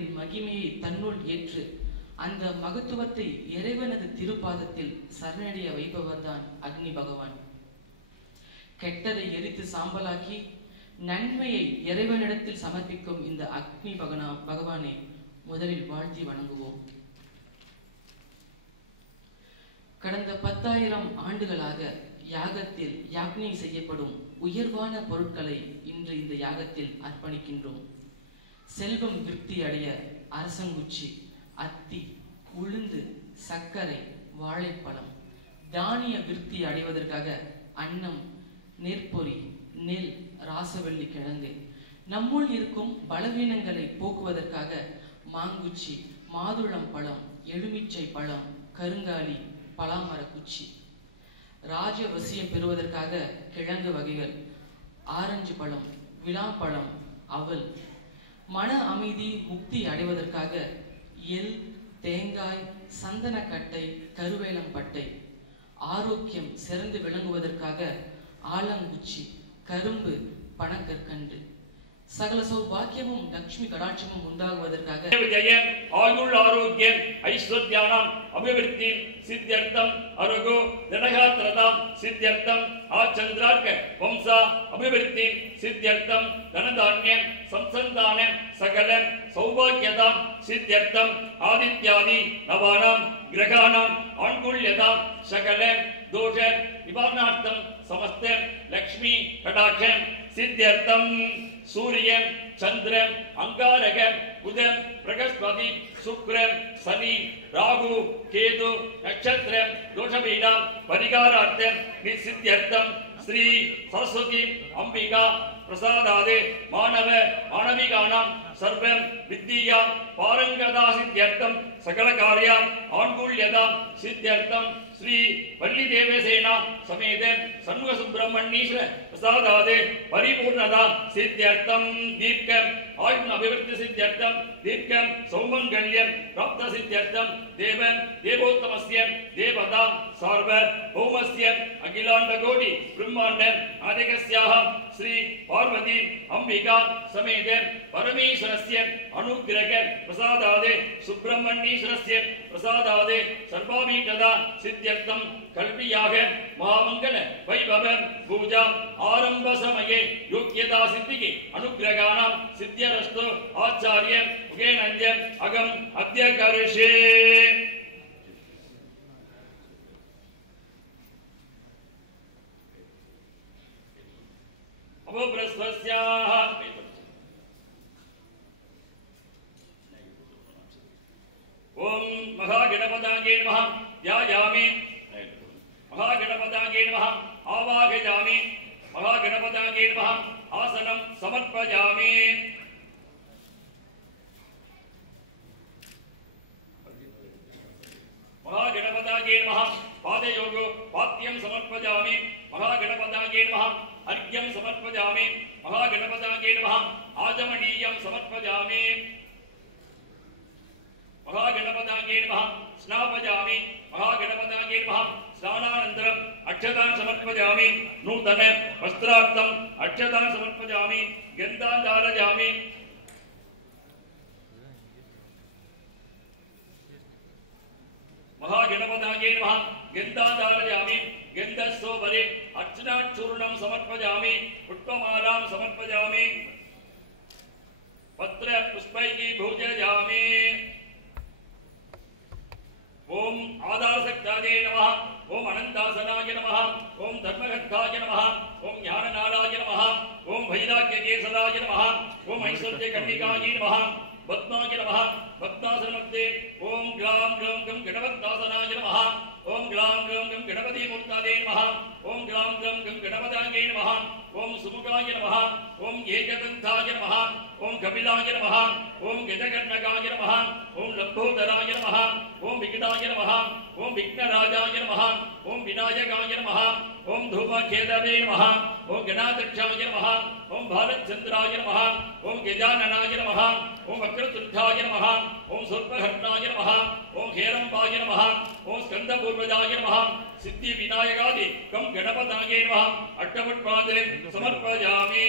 கடவுளின் மகிமையை தன்னுள் ஏற்று அந்த மகத்துவத்தை இறைவனது திருப்பாதத்தில் சரணடைய வைப்பவர்தான் அக்னி பகவான். கெட்டதை எரித்து சாம்பலாக்கி நன்மையை இறைவனிடத்தில் சமர்ப்பிக்கும் இந்த அக்னி பகவானை முதலில் வாழ்த்தி வணங்குவோம். கடந்த 10,000 ஆண்டுகளாக யாகத்தில் யாக்னி செய்யப்படும் உயர்வான பொருட்களை இன்று இந்த யாகத்தில் அர்ப்பணிக்கின்றோம். செல்வம் விருத்தி அடைய அரசங்குச்சி, அத்தி, உளுந்து, சர்க்கரை, வாழைப்பழம், தானிய விருத்தி அடைவதற்காக அன்னம், நெற்பொறி, நெல், ராசவள்ளி கிழங்கு, நம்முள் இருக்கும் பலவீனங்களை போக்குவதற்காக மாங்குச்சி, மாதுளம் பழம், எலுமிச்சை பழம், கருங்காலி, பலாமர குச்சி, ராஜவசியம் பெறுவதற்காக கிழங்கு வகைகள், ஆரஞ்சு பழம், விளாப்பழம், அவல், மன அமைதி முக்தி அடைவதற்காக எள், தேங்காய், சந்தனக்கட்டை, கருவேலம்பட்டை, ஆரோக்கியம் சிறந்து விளங்குவதற்காக ஆலங்குச்சி, கரும்பு, பனக்கற்கண்டு, சகல சௌபாக்கியமும் லட்சுமி கடாட்சமும் உண்டாகுவதற்காக விஜயம், ஆயுள், ஆரோக்கியம், ஐஸ்வர்யானாம் அபிவிருத்தி சித்தியர்த்தம், அருகோ தினகாத்திரதாம் சித்தியர்த்தம், ஆச்சந்திரார்க்க வம்சா அபிவிருத்தி சித்தியர்த்தம், தனதான்யம் சம்சந்தானம் சகல சௌபாக்கியதாம் சித்தியர்த்தம், ஆதித்யாதி நவானாம் கிரகானாம் ஆண்குள்யதாம் சகல தோஷ நிவாரணார்த்தம் சமஸ்த லக்ஷ்மி கடாட்சம் சித்தியர்த்தம், சூரியன், சந்திரன், அங்காரகன், புதன், பிரகஸ்பதி, சுக்ரன், சனி, ராகு, கேது, நட்சத்திரம், தோஷபீடம், பரிகாரார்த்தம் நிசித்தியர்த்தம், ஸ்ரீ சரஸ்வதி அம்பிகா பிரசாதாதே மாணவ மாணவிகானாம் சர்வம் வித்தியாம் பாரங்கதா சித்தியர்த்தம், சகல காரியம் ஆண்குள்யதாம் சித்தியர்த்தம், ஸ்ரீ வள்ளி தேவசேனா சமேத சண்முக சுப்பிரமணியேஸ்வர பிரசாதாதே பரிபூர்ணதா சித்தியர்த்தம், தீர்க்கம் ஆயுள் அபிவிருத்தி சித்தியர்த்தம், தீர்க்கம் சௌமங்கல்யம் பிராப்த சித்தியர்த்தம், தேவன் தேவோத்தமஸ்ய தேவதா சார்வ பௌமஸ்ய அகிலாண்ட கோடி பிரம்மாண்ட ஆதிகஸ்யாக ஸ்ரீ பார்வதி அம்பிகா சமேத பரமேஸ்வரஸ்ய அனுக்கிரக பிரசாதாதே சுப்பிரமணியேஸ்வரஸ்ய பிரசாதாதே சர்வாபீடதா சித்தியர்த்தம், கல்வியாக மகாமங்கல வைபவ பூஜா ஆரம்ப சமயே யோக்கியதா சித்திகி அனுக்கிரகானாம் சித்தியரஸ்து ஆச்சாரிய உகேனஞ்ச அகம் அத்ய கரிஷே. அபோப்ரஸ்வஸ்யாஹ ஓம் மகாகணபதாயே நமஹ த்யாயாமி, மகாகணபதாயே நமஹ ஆவாகயாமி, மகாகணபதாயே நமஹ ஆசனம் சமர்ப்பயாமி. மகாகணபதாயே நமஹ பாதயோகோ பாத்யம் சமர்ப்பயாமி, மகாகணபதாயே நமஹ அர்க்யம் சமர்ப்பயாமி, மகாகணபதாயே நமஹ ஆஜமணீயம் சமர்ப்பயாமி, மகாகணபதாயே நமஹ ஸ்நாபயாமி, மகாகணபதாயே நமஹ ஸ்நானானந்தரம் அக்ஷதான் சமர்ப்பயாமி, நூதன வஸ்திரார்த்தம் அக்ஷதான் சமர்ப்பயாமி, கந்தான் தாரயாமி, மகாகணபதாயே நமஹ கந்தான் தாரயாமி, கந்தஸ்ஸோபரி அர்ச்சனாச்சூர்ணம் சமர்ப்பயாமி, புஷ்பமாலாம் சமர்ப்பயாமி, பத்ர புஷ்பைகி பூஜயாமி. ஓம் ஆதாரசக்தாயே நமஹ, ஓம் அனந்தாசனாய நமஹ, ஓம் தர்மகர்த்தாய நமஹ, ஓம் ஞானநாதாய நமஹ, ஓம் வைராக்யகேசராய நமஹ, ஓம் ஐஸ்வர்யகன்னிகாயே நமஹ, பத்மாய நமஹ பத்மாசனமத்தே, ஓம் க்ளாம் க்ளௌம் கம் கணவத்தாசனாய நமஹ, ஓம் க்ளாம் க்ளௌம் கம் கணபதி மூர்த்தாதே நமஹ, ஓம் க்ளாம் க்ளௌம் கம் கணபதாயே நமஹ, ஓம் சுமுகாய நமஹ, ஓம் ஏகதந்தாய நமஹ, ஓம் கபிலாய நமஹ, ஓம் கஜகர்ணகாய நமஹ, ஓம் லம்போதராய நமஹ, ஓம் விகடாய நமஹ, ஓம் விக்னராஜாய நமஹ, ஓம் விநாயகாய நமஹ, ஓம் தூமகேதவே நமஹ, ஓம் கணாதக்ஷாய நமஹ, ஓம் பாலச்சந்திராய நமஹ, ஓம் கஜானனாய நமஹ, ஓம் வக்ரதுண்டாய நமஹ, ஓம் சொர்பஹர்ணாய நமஹ, ஓம் ஹேரம்பாய நமஹ, ஓம் ஸ்கந்தபூர்வஜாய நமஹ, சித்தி விநாயகாதி கம் கணபதாயே நமஹ அட்டமுட்பாதிலே சமர்ப்பயாமி.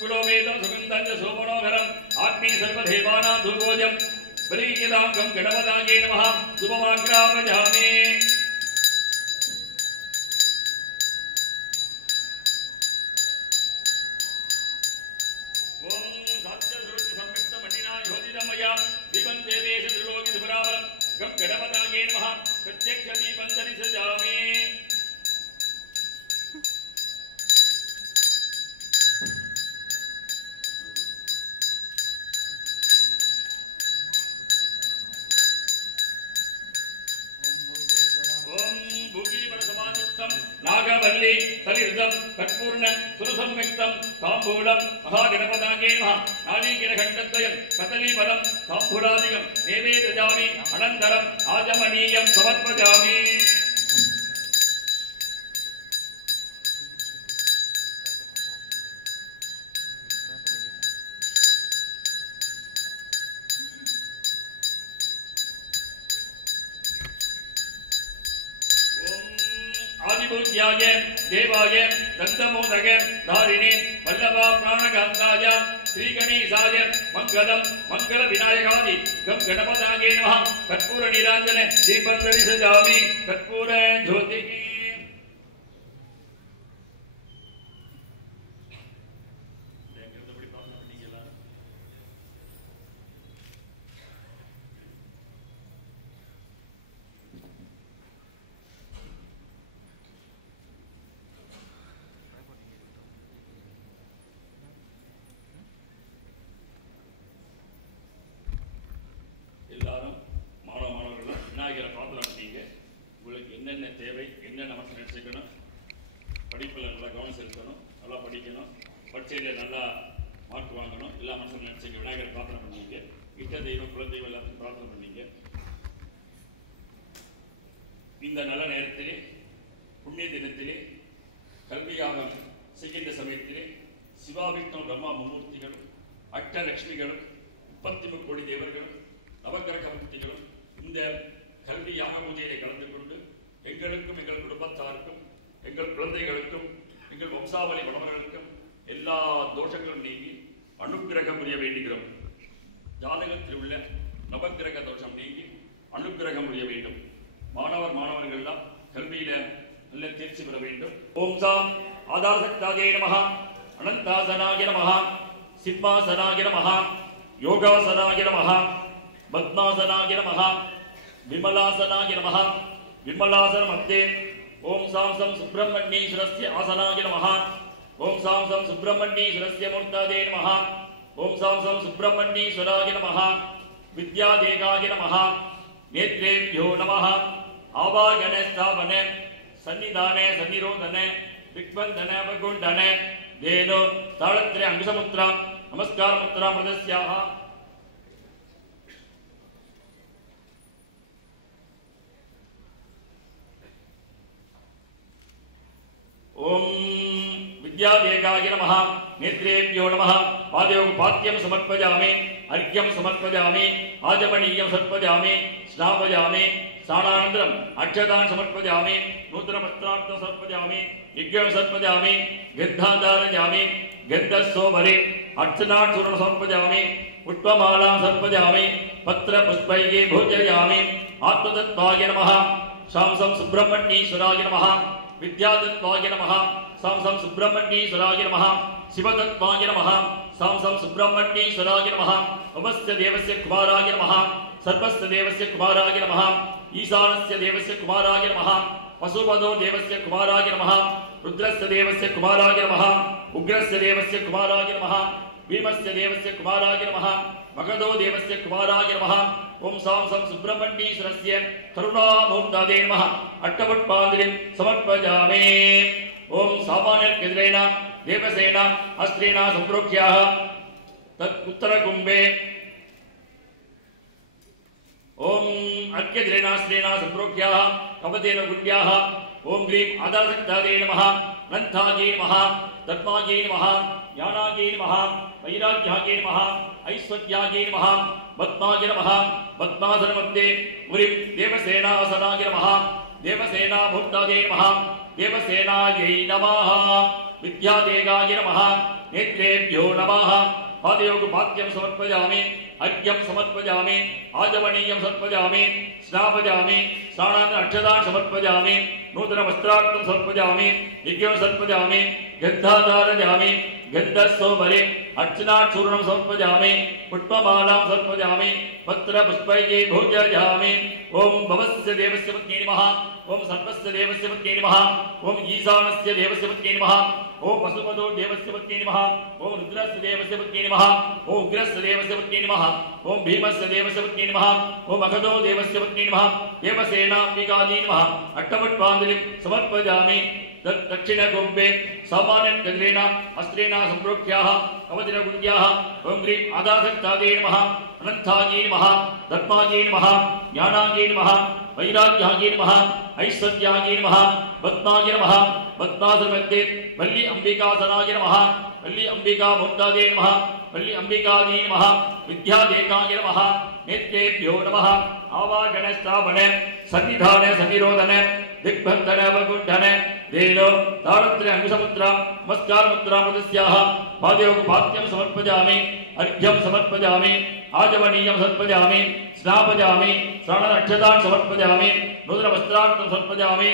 कुलोवेदं सुगन्धं च सोमनोहरम् आग्नेय सर्वदेवानां धूपोजं बलिकेदाङ्गं गणपताये नमः धूपमाग्रापयामि ओम सात्यसुरति संयुक्तमणिना योजितमया दीपं देवेश त्रिलोकी सुपरावरं गं गणपताये नमः प्रत्यक्ष दीपं दर्शयामि नागवल्ली तलिर्दं कर्पूर्णं सुरसंयुक्तं ताम्बूलं महागणपताये नमः नालीगिरखण्डद्वयं कदलीफलं ताम्बूलादिकं नैवेद्यामि अनन्तरम् आचमनीयं समर्पयामि आदिपूज्याय देवाय दन्तमोदक धारिणे वल्लभा प्राणकान्ताय श्रीगणेशाय मङ्गलं मङ्गलविनायकादि गं गणपताये नमः कर्पूर नीराञ्जन दीपं दर्शयामि कर्पूर ज्योतिः எல்லாரும் மாணவர்கள் விநாயகரை பிரார்த்தனை பண்ணீங்க. உங்களுக்கு என்னென்ன தேவை, என்னென்ன மனசு நினைச்சுக்கணும், படிப்பில் நல்லா கவனம் செலுத்தணும், நல்லா படிக்கணும், பரீட்சையில் நல்லா மார்க் வாங்கணும், எல்லா மனசும் நினைச்சுக்க விநாயகரை பிரார்த்தனை பண்ணீங்க. இஷ்ட தெய்வம் குலதெய்வம் எல்லாத்தையும் பிரார்த்தனை பண்ணீங்க. இந்த நல்ல நேரத்திலே புண்ணிய தினத்திலே கல்வியாகம் செய்கின்ற சமயத்திலே சிவாவிஷ்ணு பிரம்மா மும்மூர்த்திகளும் அஷ்டலட்சுமிகளும் 33 கோடி தேவர்களும் நவகிரக மூர்த்திகளும் இந்த கல்வி யாக பூஜையிலே கலந்து கொண்டு எங்களுக்கும் எங்கள் குடும்பத்தாருக்கும் எங்கள் குழந்தைகளுக்கும் எங்கள் வம்சாவளி வளவர்களுக்கும் எல்லா தோஷங்களும் நீங்கி அனுக்கிரகம் புரிய வேண்டுகிறோம். ஜாதகத்தில் உள்ள நவகிரக தோஷம் நீங்கி அனுக்கிரகம் புரிய வேண்டும். மாணவர்கள்லாம் கல்வியில நல்ல தேர்ச்சி பெற வேண்டும். ஓம் சாம் ஆதாரசக்தாயே நமஹ அனந்தாசனாய நமஹ சிம்மாசனாய நமஹ யோகாசனாய நமஹ பத்மாசனாய நமஹ விமலாசனாய நமஹ விமலாசன மத்தியே ஓம் சாம் சம் சுப்பிரமணியேஸ்வரஸ்ய ஆசனாய நமஹ ஓம் சாம் சம் சுப்பிரமணியேஸ்வரஸ்ய மூர்த்ததே நமஹ ஓம் சாம் சம் சுப்பிரமணியேஸ்வராய நமஹ வித்யாதேகாய நமஹ நேத்ரேभ्यो நமஹ ஆவாகன ஸ்தாபன சன்னிதான சன்னிரோதன விக்வந்தன வகுண்டன தேனோ தாளத்ரே அங்குசமுத்ரா நமஸ்கார முத்ரா பிரதஸ்யாஹ ओम विद्यादेगाय नमः नेत्रेभ्यो नमः पाद्यं समर्पयामि अर्घ्यं समर्पयामि आजमनीयं समर्पयामि स्नापयामि स्नानानन्तरम् अक्षतान् समर्पयामि नूतनवस्त्रार्थं समर्पयामि यज्ञं समर्पयामि गन्धाधारयामि गन्धस्सोमरि अर्चनाचूर्णं समर्पयामि पुष्पमालां समर्पयामि पत्रपुष्पैः भोजयामि आत्मतत्त्वाय नमः शांसं सुब्रह्मण्येश्वराय नमः विद्यातत्त्वाय नमः सांसं सुब्रह्मण्येश्वराय नमः शिवतत्त्वाय नमः सांसं सुब्रह्मण्येश्वराय नमः अवस्य देवस्य कुमाराय नमः सर्वस्य देवस्य कुमाराय नमः ईशानस्य देवस्य कुमाराय नमः पशुपदो देवस्य कुमाराय नमः रुद्रस्य देवस्य कुमाराय नमः उग्रस्य देवस्य कुमाराय नमः भीमस्य देवस्य कुमाराय नमः मगधो देवस्य कुमाराय नमः ओम सांसं सुब्रह्मण्येश्वरस्य करुणामूर्तये नमः अट्टपुष्पाञ्जलिं समर्पयामि ओम सामान्यर्केन्द्रेण देवसेन अस्त्रेण सम्प्रोक्ष्याः तत् उत्तरकुम्भे ओम अर्घ्यद्रेणास्त्रेण सम्प्रोक्ष्याः कवतेन गुड्याः ओम ग्रीं आदासक्ताये नमः अनन्ताये नमः दत्माये नमः ज्ञानाये नमः वैराग्याये नमः ऐश्वर्याये नमः पद्माय नमः पद्मासनमध्ये उरिं देवसेनासनाय नमः देवसेनाभूताये नमः देवसेनायै नमः विद्यादेगाय नमः नेत्रेभ्यो नमः पादयोग पाद्यं समर्पयामि अर्घ्यं समर्पयामि आजवनीयं समर्पयामि स्नापयामि स्नानान् अक्षतान् समर्पयामि नूतन वस्त्रार्थं समर्पयामि यज्ञं समर्पयामि गन्धाधारयामि गन्धस्सोमरे अर्चनाचूर्णं समर्पयामि पुष्पमालां समर्पयामि पत्रपुष्पैः भोजयामि ओम भवस्य देवस्य पत्नी नमः ओम सर्वस्य देवस्य पत्नी नमः ओम ईशानस्य देवस्य पत्नी नमः ओम पशुपतो देवस्य पत्नी नमः ओम रुद्रस्य देवस्य पत्नी नमः ओम उग्रस्य देवस्य पत्नी नमः ओम भीमस्य देवस्य पत्नी नमः ओम अगदो देवस्य पत्नी नमः देवसेनाम्बिकायै नमः अट्टपुष्पाञ्जलिं समर्पयामि दक्षिणगुम्बे सामान्यगजरेण अस्त्रेण सम्प्रोक्ष्याः अवधिनगुञ्जाः ओम ग्रीं आदासक्तायै नमः अनन्तायै नमः धर्मायै नमः ज्ञानायै नमः वैराग्यायै नमः ऐश्वर्यायै नमः पद्मायै नमः पद्मासनमध्ये वल्ली अंबिकासनाय नमः वल्ली अंबिका मूर्तायै नमः वल्ली अंबिकायै नमः विद्यादेकाय नमः नेत्रेभ्यो नमः आवागण स्थापन सन्निधान सन्निरोधन दिग्बन्धन वकुण्ठन देनो तारत्र अंगुसमुद्रा नमस्कार मुद्रा मुद्रस्याः पादयोग पाद्यं समर्पयामि अर्घ्यं समर्पयामि आजवनीयं समर्पयामि स्नापयामि स्नानाक्षतान् समर्पयामि नूतन वस्त्रार्थं समर्पयामि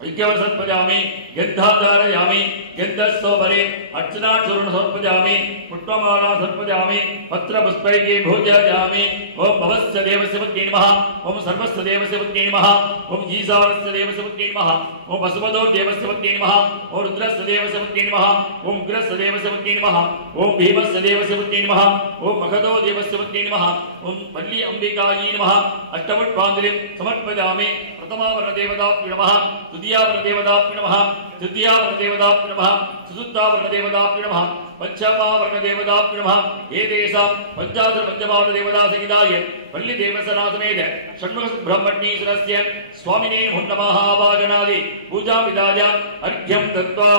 यज्ञं समर्पयामि गन्धाधारयामि गन्धस्सोमरे अर्चनाचूर्णं समर्पयामि पुष्पमालां समर्पयामि पत्रपुष्पैः भोजयामि ओम भवस्य देवस्य पत्नी नमः ओम सर्वस्य देवस्य पत्नी नमः ओम ईशानस्य देवस्य पत्नी नमः ओम पशुपतो देवस्य पत्नी नमः ओम रुद्रस्य देवस्य पत्नी नमः ओम उग्रस्य देवस्य पत्नी नमः ओम भीमस्य देवस्य पत्नी नमः ओम मगधो देवस्य पत्नी नमः ओम वल्ली अंबिकायै नमः अष्टपुष्पाञ्जलिं समर्पयामि प्रथमावरणदेवताभ्यो नमः द्वितीयावरणदेवताभ्यो नमः तृतीयावरणदेवताभ्यो नमः चतुर्थावरणदेवताभ्यो नमः पंचमावरणदेवताभ्यो नमः एतेषां पंचाशत्पञ्चमावरणदेवतासहिताय वल्लीदेवसेनासमेत षण्मुखब्रह्मण्येश्वरस्य स्वामिने नमः आवाहनादि पूजाविधाय अर्घ्यं दत्त्वा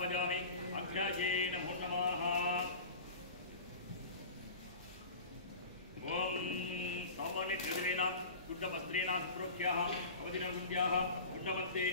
बजामि अग्राजे नमो नमः ओम सामान्य त्रिदिनेन गुड्डवस्त्रेण प्रोक्ष्याः अवधिनगुञ्जाः गुड्डवस्त्रे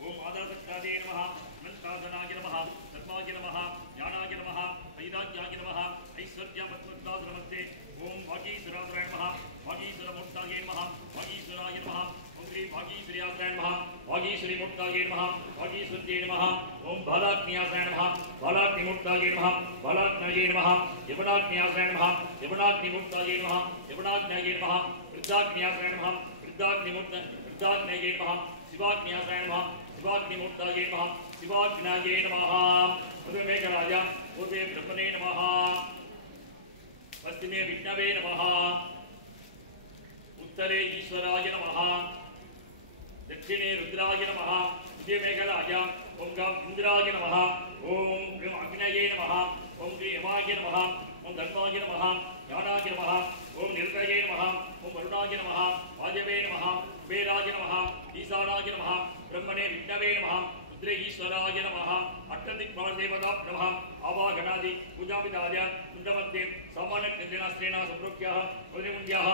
ओम आदरसक्तादे नमः अनन्तासनाय नमः धर्माय नमः ज्ञानाय नमः वैराग्याय नमः ऐश्वर्यमत्वदाय नमस्ते ओम भागीश्वराय नमः भागीश्वरमूर्ताय नमः भागीश्वराय नमः ओम श्री भागीश्वराय नमः भागीश्वर वागीश्वरी मूर्ताये नमः वागीश्वरी नमः ओम बालाग्न्यासाय नमः बालाग्नि मूर्ताये नमः बालाग्नये नमः यवनाग्न्यासाय नमः यवनाग्नि मूर्ताये नमः यवनाग्नये नमः वृद्धाग्न्यासाय नमः वृद्धाग्नये नमः शिवाग्न्यासाय नमः शिवाग्नि मूर्ताये नमः शिवाग्नये नमः पूर्वे मेघराज पूर्वे ब्रह्मणे नमः पश्चिमे विष्णवे नमः उत्तरे ईश्वराय नमः दक्षिणे रुद्राय नमः पूर्वे मेघराज ओम गं इंद्राय नमः ओम गं अग्नये नमः ओम श्री यमाय नमः ओम धर्माय नमः ज्ञानाय नमः ओम निर्भये नमः ओम वरुणाय नमः वायवे नमः कुबेराय नमः ईशानाय नमः ब्रह्मणे विष्णवे नमः रुद्रे ईश्वराय नमः अष्टदिक्पालदेवता नमः आवागणादि पूजाविधाय कुण्डमध्ये सामान्यकृतेनास्त्रेण संप्रोक्ष्याः वदनिमुञ्ज्याः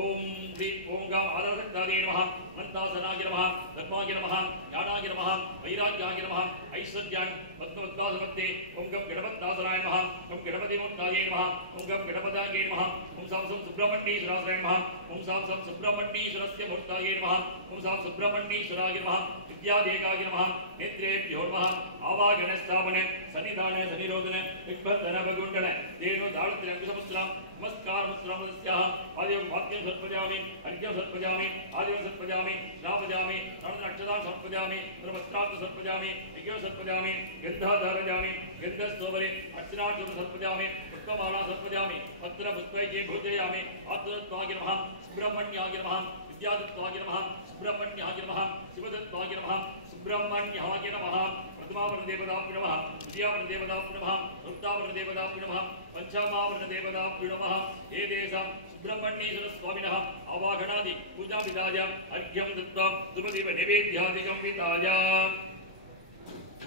ओम श्री ओम गं आदासक्तादे नमः मन्तासनाय नमः धर्माय नमः ज्ञानाय नमः वैराग्याय नमः ऐश्वर्यान् पद्मवद्वासमध्ये ओम गं गणपतनासनाय नमः ओम गणपतिमूर्ताये नमः ओम गं गणपताये नमः ओम सां सुब्रह्मण्येश्वराय नमः ओम सां सुब्रह्मण्येश्वरस्य मूर्ताये नमः ओम सां सुब्रह्मण्येश्वराय नमः विद्यादेकाय नमः नेत्रेभ्यो नमः आवागणस्थापन सन्निधान सनिरोधन विघ्नधन भगुण्डन देनो दाळत्र अंकुशमुस्त्रां नमस्कार मुस्त्रामस्याः आदिवं वाक्यं सत्पजामि अर्घ्यं सत्पजामि आदिवं सत्पजामि स्नापजामि नक्षदां सत्पजामि वस्त्रात् सत्पजामि यज्ञं सत्पजामि गन्धाधारजामि गन्धस्तोबरे अर्चनार्थं सत्पजामि पुष्पमाला सत्पजामि पत्रपुष्पैः भूजयामि आत्मदत्ताय नमः सुब्रह्मण्याय नमः विद्यादत्ताय नमः सुब्रह्मण्याय नमः शिवदत्ताय नमः सुब्रह्मण्याय नमः प्रथमावरणदेवताभ्यो नमः द्वितीयावरणदेवताभ्यो नमः चतुर्थावरणदेवताभ्यो नमः पंचमावरणदेवताभ्यो नमः हे देशं सुब्रह्मण्येश्वरस्वामिनः आवाहनादि पूजाविधाय अर्घ्यं दत्त्वा धूपदीप नैवेद्यादिकं विधाय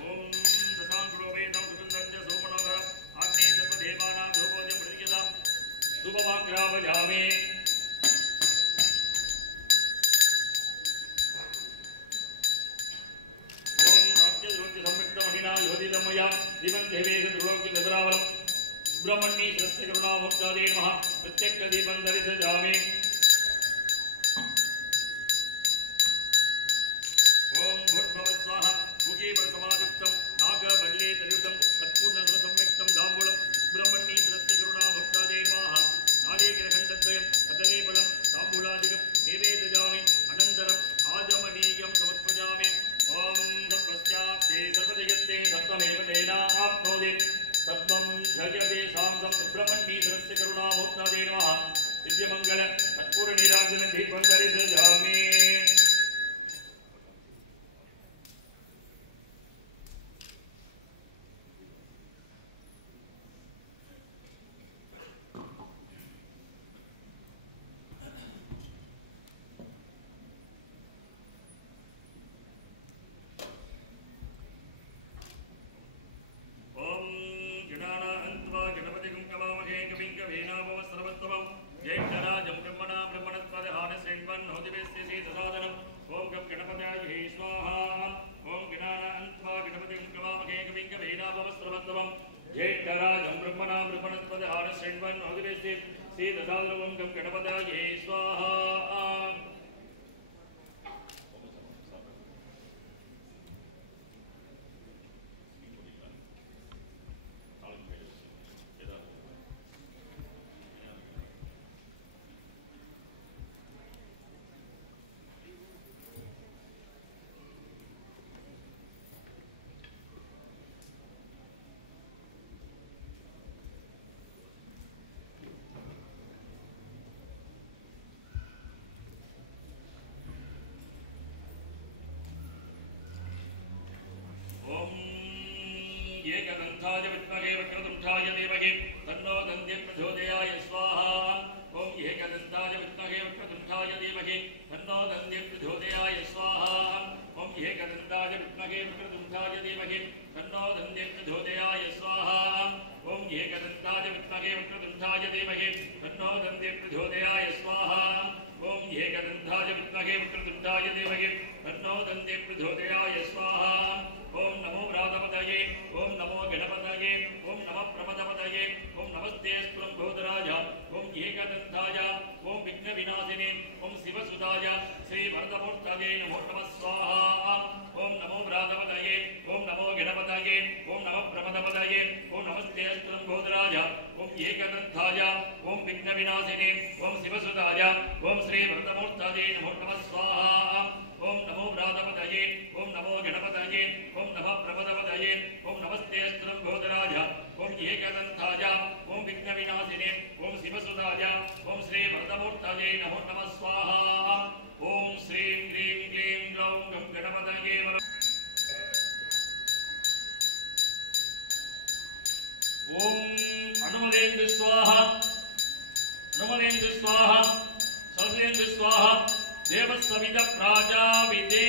ओम दशांकुरो वेदं सुगन्धस्य सोमनोः आग्ने सर्वदेवानां धूपोऽयं प्रतिष्ठितां धूपमाग्रापयामि दीपं देवेश ध्रुवं विभ्रावरं सुब्रह्मण्येश्वरस्य करुणामुक्तादे नमः प्रत्यक्षदीपं दर्शयामि ओम भूर्भुवः स्वाहा भुजीवसमायुक्तं नागवल्लीतरुतं तत्पूर्णसम्यक्तं दाम्बूलं सुब्रह्मण्येश्वरस्य करुणामुक्तादे नमः नारिकेलखण्डद्वयं कदलीफलं ताम्बूलादिकं निवेदयामि अनन्तरम् आजमनीयं समर्पयामि ओम सर्वस्याप्ते सर्वजगत्ते सर्वमेव तेनाप्नोति सर्वं जगते सां सुब्रह्मण्येश्वरस्य करुणामुक्तादे नमः दिव्यमङ्गल कर्पूरनीराजन दीपं दर्शयामि एकदन्ताय विद्महे वक्रतुण्डाय धीमहि तन्नो दन्त्यः प्रचोदयाय स्वाहा ओम एकदन्ताय विद्महे वक्रतुण्डाय धीमहि तन्नो दन्त्यः प्रचोदयाय स्वाहा ओम एकदन्ताय विद्महे वक्रतुण्डाय धीमहि तन्नो दन्त्यः प्रचोदयाय स्वाहा ओम एकदन्ताय विद्महे वक्रतुण्डाय धीमहि तन्नो दन्त्यः प्रचोदयाय स्वाहा ओम एकदन्ताय विद्महे वक्रतुण्डाय धीमहि तन्नो दन्त्यः प्रचोदयाय स्वाहा ओम नमो व्रातपतये ओम नमो गणपतये ओम नमः प्रमदपतये ओम नमस्ते स्फुरम्भोदराय ओम एकदन्ताय ओम विघ्नविनाशिने ओम शिवसुताय श्री वरदमूर्तये नमो नमः स्वाहा एकदन्ताय ओम विघ्नविनाशिने ओम शिवसुताय ओम श्री व्रतमूर्तये नमो नमः स्वाहा ओम नमो व्रातपतये ओम नमो गणपतये ओम नमः प्रपदपतये ओम नमस्ते अस्त्रम्भोदराय ओम एकदन्ताय ओम विघ्नविनाशिने ओम शिवसुताय ओम श्री व्रतमूर्तये नमो नमः स्वाहा ओम श्रीं क्लीं क्लीं ग्लौं गं गणपतये ओम अनुमलेन्द्र स्वाहा सरस्वेन्द्र स्वाहा देवस्सवित प्राजाविदे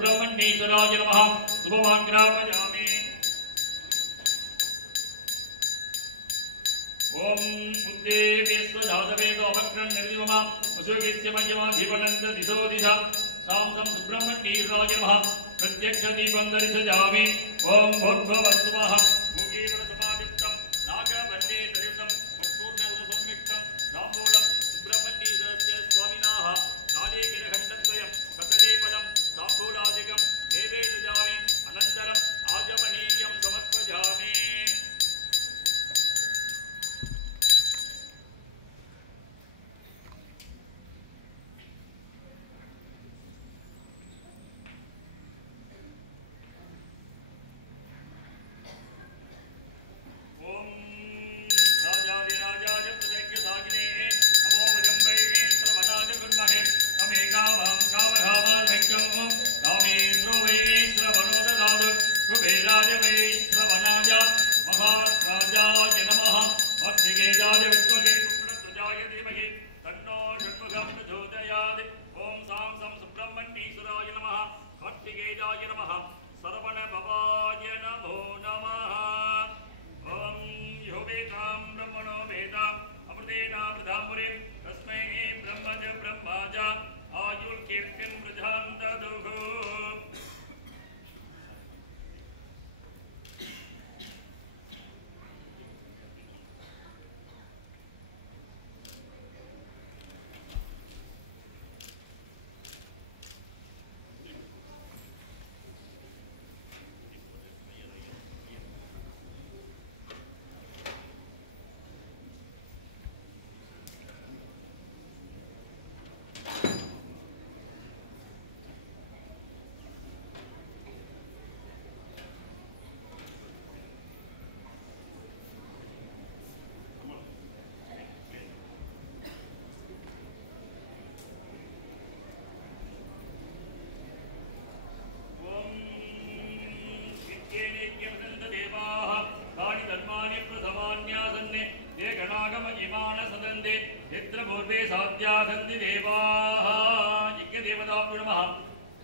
सुब्रह्मण्येश्वराय नमः शुभमाग्रापयामि ओम उद्देवेश्वजातवेदो अवक्रन् निर्दिमः वसुगिस्य मय्यमाधिपनन्द दिशो दिशा सां सुब्रह्मण्येश्वराय नमः प्रत्यक्षदीपं दर्शयामि ओम भूर्भुवस्सुवः मुखीवरसमादित्तं नागवन्ये दरितं मुक्पूर्णवसुसंमिष्टं रामोलं सुब्रह्मण्येश्वरस्य स्वामिनः काले गिरखण्डद्वयं कतले पदं ताम्बूलादिकं नैवेदयामि अनन्तरम् आजमनीयं समर्पयामि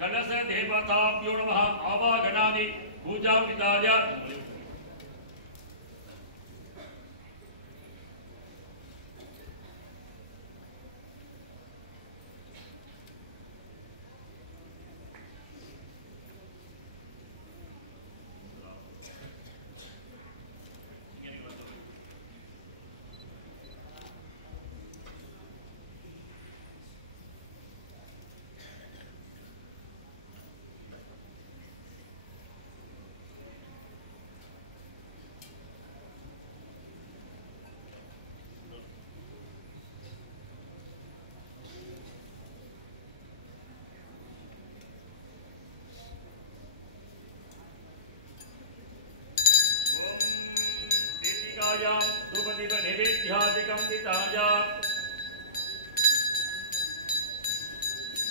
कलश देवताभ्यो नमः आवागणादि पूजा विदाय धूपदीप नैवेद्यादिकं दिताय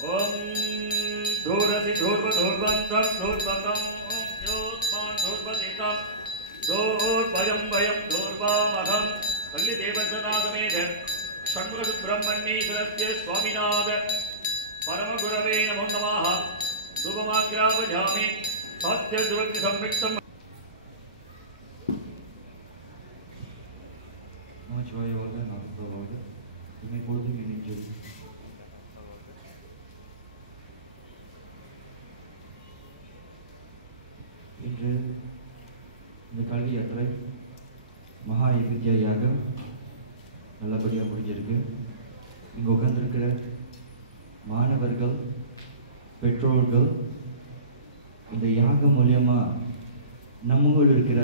ओम धूरसि धूर्वधूर्वन्तं धूर्वकं ओम योत्मान् धूर्वदितं धूर्भयं भयं धूर्वामहं वल्लिदेवसनासमेत षण्मुखसुब्रह्मण्येश्वरस्य स्वामिनाथ परमगुरवे नमो नमः धूपमाग्रापयामि सत्यधूपसंयुक्तं நமச்சிவாயவாக நடத்துவாக இமை பொழுதும் இணைஞ்சு இன்று இந்த கல்வி யாத்திரை மகா வித்யா யாகம் நல்லபடியாக முடிஞ்சிருக்கு. இங்கே உட்கார்ந்திருக்கிற மாணவர்கள், பெற்றோர்கள் இந்த யாகம் மூலியமா நம்மளும் இருக்கிற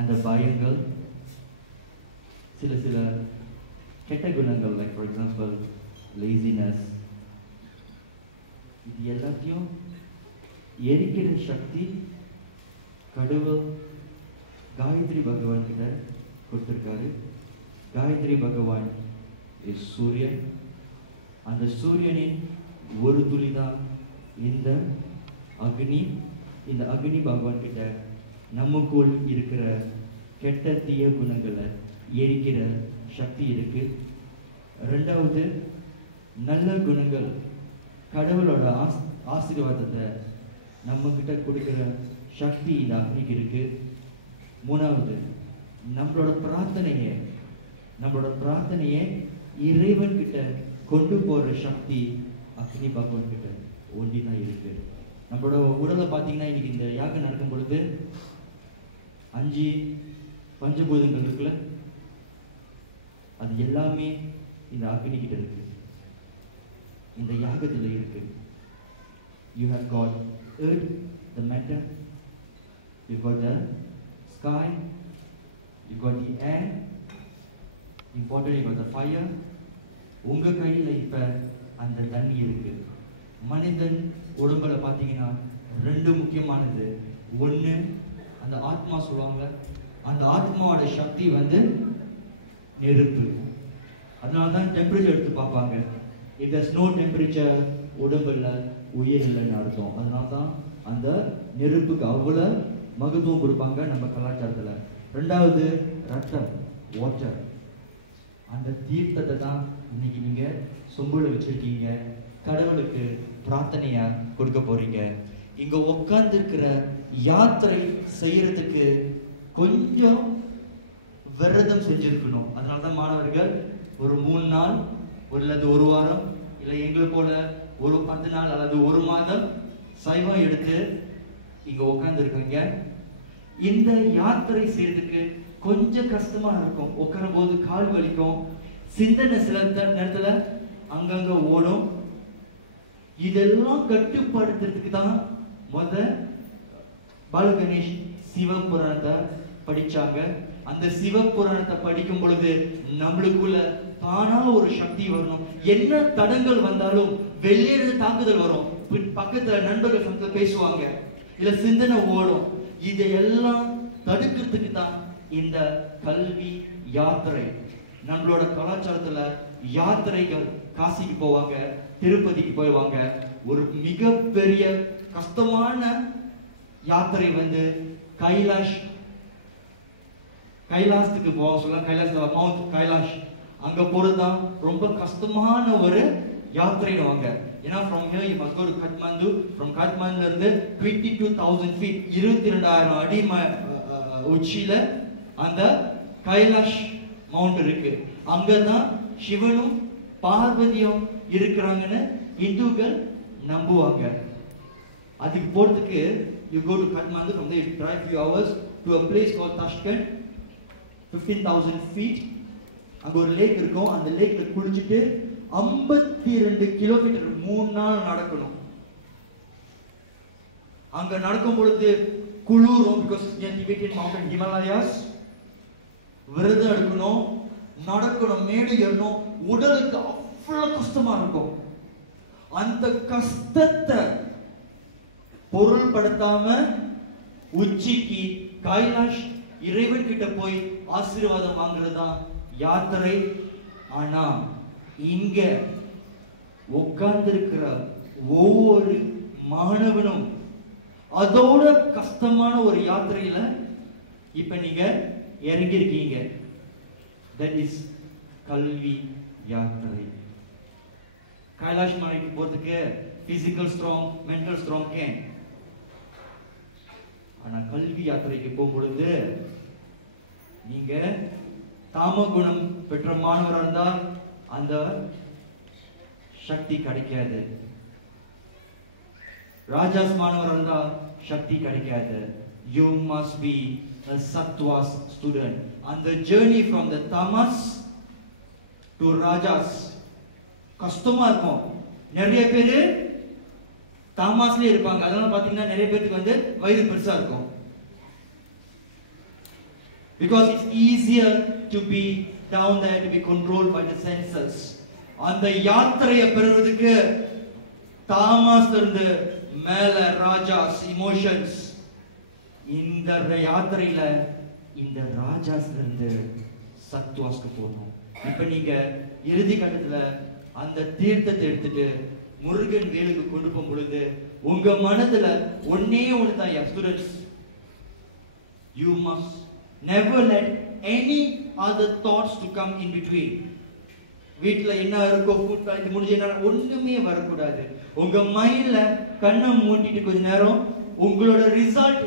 அந்த பயங்கள், சில கெட்ட குணங்கள், லைக் ஃபார் எக்ஸாம்பிள் லேசினஸ், இது எல்லாத்தையும் எரிக்கிற சக்தி கடவுள் காயத்ரி பகவான் கிட்ட கொடுத்திருக்காரு. காயத்ரி பகவான் இஸ் சூரியன். அந்த சூரியனின் ஒரு துளி தான் இந்த அக்னி. இந்த அக்னி பகவான் கிட்ட நமக்குள் இருக்கிற கெட்ட தீய குணங்களை எரிக்கிற சக்தி இருக்கு. ரெண்டாவது, நல்ல குணங்கள், கடவுளோட ஆசீர்வாதத்தை நம்ம கிட்ட கொடுக்கிற சக்தி இந்த அக்னிக்கு இருக்கு. மூணாவது, நம்மளோட பிரார்த்தனையை இறைவன் கிட்ட கொண்டு போற சக்தி அக்னி பகவான் கிட்ட ஒண்டி தான் இருக்கு. நம்மளோட உடலை பார்த்தீங்கன்னா இன்னைக்கு இந்த யாகம் நடக்கும் பொழுது 5 பஞ்சபூதங்கள் இருக்குல்ல, அது எல்லாமே இந்த அக்னி கிட்ட இருக்கு, இந்த யாகத்துல இருக்கு. You have got earth, the matter, you've got the sky, you've got the air, importantly you've got the fire. உங்க கையில இப்ப அந்த தண்ணி இருக்கு. மனிதன் உடம்புல பார்த்தீங்கன்னா 2 முக்கியமானது. ஒன்று, அந்த ஆத்மா சொல்லுவாங்க, அந்த ஆத்மாவோட சக்தி நெருப்பு. அதனால தான் டெம்பரேச்சர் எடுத்து பார்ப்பாங்க. இட் there's no temperature, உடம்புல உயிர் இல்லைன்னு அர்த்தம். அதனால தான் அந்த நெருப்புக்கு அவ்வளோ மகத்துவம் கொடுப்பாங்க நம்ம கலாச்சாரத்தில். ரெண்டாவது, ரத்தம், வாட்டர். அந்த தீர்த்தத்தை தான் இன்னைக்கு நீங்க சொம்புல வச்சிருக்கீங்க, கடவுளுக்கு பிரார்த்தனையா கொடுக்க போறீங்க. இங்க உட்கார்ந்து இருக்கிற யாத்திரை செய்யறதுக்கு கொஞ்சம் விரதம் செஞ்சிருக்கணும். அதனாலதான் மாணவர்கள் ஒரு 3 நாள் அல்லது 1 வாரம், இல்லை எங்களை போல ஒரு 10 நாள் அல்லது 1 மாதம் சைவம் எடுத்து இங்க உட்கார்ந்து இருக்கீங்க. இந்த யாத்திரை செய்யறதுக்கு கொஞ்சம் கஷ்டமா இருக்கும். உட்காரும் போது கால் வலிக்கும், சிந்தனை சில நேரத்துல அங்கங்க ஓடும். இதெல்லாம் கட்டுப்படுத்துறதுக்கு தான் பாலு கணேஷ் சிவபுராணத்தை படிச்சாங்க. அந்த சிவபுராணத்தை படிக்கும் பொழுது நம்மளுக்குள்ள தானா ஒரு சக்தி வரணும். என்ன தடங்கள் வந்தாலும் வெளியேறது தாக்குதல் வரும். பக்கத்துல நண்பர்கள் சமத்துல பேசுவாங்க, இல்ல சிந்தனை ஓடும். இதையெல்லாம் தடுக்கிறதுக்கு தான் இந்த கல்வி யாத்திரை. நம்மளோட கலாச்சாரத்துல யாத்திரைகள் காசிக்கு போவாங்க, திருப்பதிக்கு போயிடுவாங்க. ஒரு மிகப்பெரிய கஷ்டமான யாத்திரை கைலாசத்துக்கு போக சொல்ல, மவுண்ட் கைலாஷ், அங்க போறதுதான் ரொம்ப கஷ்டமான ஒரு யாத்திரைன்னு. ஏன்னா from here you must go to Kathmandu. From Kathmandu இருந்து 22,000 feet, 22,000 அடி உச்சியில அந்த கைலாஷ் மவுண்ட் இருக்கு. அங்கதான் சிவனும் பார்வதியும் இருக்கிறாங்கன்னு இந்துக்கள் நம்புவாங்க. அதுக்கு போறதுக்கு you go to Kathmandu, from there you drive few hours to a place called Tashkent, 15,000 feet. அங்க ஒரு லேக் இருக்கும். அந்த லேக்ல குளிச்சுட்டு 52 கிலோமீட்டர் 3 நாள் நடக்கணும். அங்க நடக்கும் பொழுது குளிரும், because Tibetan mountain Himalayas. விரதம் எடுக்கணும், நடக்கணும், மேடு ஏறணும். உடலுக்கு அவ்வளவு கஷ்டமா இருக்கும். அந்த கஷ்டத்தை பொருள்படுத்தாம உச்சிக்கு கைலாஷ் இறைவன் கிட்ட போய் ஆசீர்வாதம் வாங்குறதுதான் யாத்திரை. ஆனா இங்க உட்கார்ந்திருக்கிற ஒவ்வொரு மாணவனும் அதோட கஷ்டமான ஒரு யாத்திரையில இப்ப நீங்க இறங்கி இருக்கீங்க. தட் இஸ் கல்வி யாத்திரை. கைலாஷ் மலைக்கு போறதுக்கு physical strong, mental strong can. ஆனா கல்வி யாத்திரைக்கு போகும்பொழுது நீங்க காம குணம் பெற்ற மாணவராக இருந்தால் அந்த சக்தி கிடைக்காது. ராஜாஸ் மாணவராக இருந்தால் சக்தி கிடைக்காது. You must be a Sattva's student. And the journey from the Tamas to Rajas கஷ்டமா இருக்கும். நிறைய பேரு தாமாஸ்லயே இருப்பாங்க. அதனால பாத்தீங்கன்னா நிறைய பேருக்கு வந்து வயிறு பெருசா இருக்கும். Because it's easier to be down there, to be controlled by the senses. அந்த யாத்திரையை பெறுவதற்கு தாமாஸ்ல இருந்து மேல ராஜாஸ் இமோஷன்ஸ், இந்த யாத்திரையில இந்த ராஜாஸ்ல இருந்து சத்வாஸ்க்கு போகணும். இப்ப நீங்க இறுதி கட்டத்துல அந்த தீர்த்தத்தை எடுத்துட்டு முருகன் வேலுக்கு கொண்டு போகும் பொழுது உங்க மனதுல ஒன்னே ஒண்ணுதான், students, you must never let any other thoughts to come in between. வீட்டுல என்ன இருக்கோ, ஃபுட் இது முடிஞ்ச என்ன ஒண்ணுமே வரக்கூடாது. உங்க மைண்ட்ல கண்ணை மூடிட்டு கொஞ்ச நேரம் உங்களோட ரிசல்ட்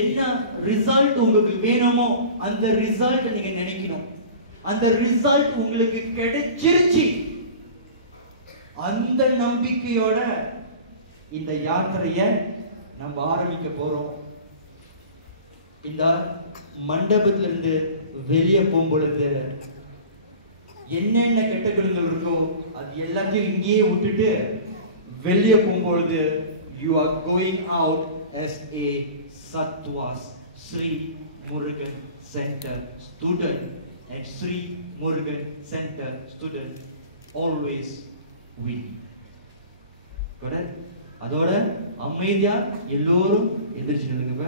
என்ன ரிசல்ட் உங்களுக்கு வேணுமோ அந்த ரிசல்ட் நீங்க நினைக்கணும். அந்த ரிசல்ட் உங்களுக்கு கிடைச்சிருச்சு, அந்த நம்பிக்கையோட இந்த யாத்திரைய நம்ம ஆரம்பிக்க போறோம். இந்த மண்டபத்துல இருந்து வெளியே போகும்பொழுது என்னென்ன கெட்ட குணங்கள் இருக்கோ அது எல்லாத்தையும் இங்கேயே விட்டுட்டு வெளியே போகும்பொழுது you are going out as a Sattva's Sri Murugan Center student, and Sri Murugan Center student always win. correct? அதோட அமைதியா எல்லோரும் எதிர்த்து நில்லுங்க.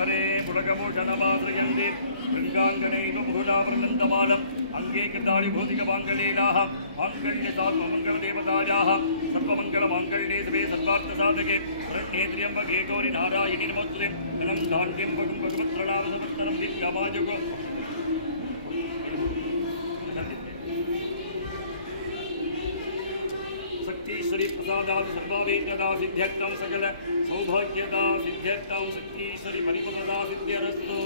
हरे पुरगभूषणमाश्रयन्ति गङ्गाङ्गनैव बहुधावृन्दमालम् अङ्गे कृतानि भौतिकमाङ्गल्येनाः माङ्गल्यसात्ममङ्गलदेवतायाः सर्वमङ्गलमाङ्गल्ये शिवे सर्वार्थसाधके शरण्ये त्र्यम्बके गौरि नारायणि नमोस्तुते धनं धान्यं भगं भगवत्प्रणामसमर्पणं दिव्यमाजुगो शक्तीश्वरी प्रसादात् सर्वावेद्यदा सिद्ध्यर्थं सकल सौभाग्यदा सिद्ध्यर्थं शक्तीश्वरी परिपूर्णदा सिद्ध्यरस्तु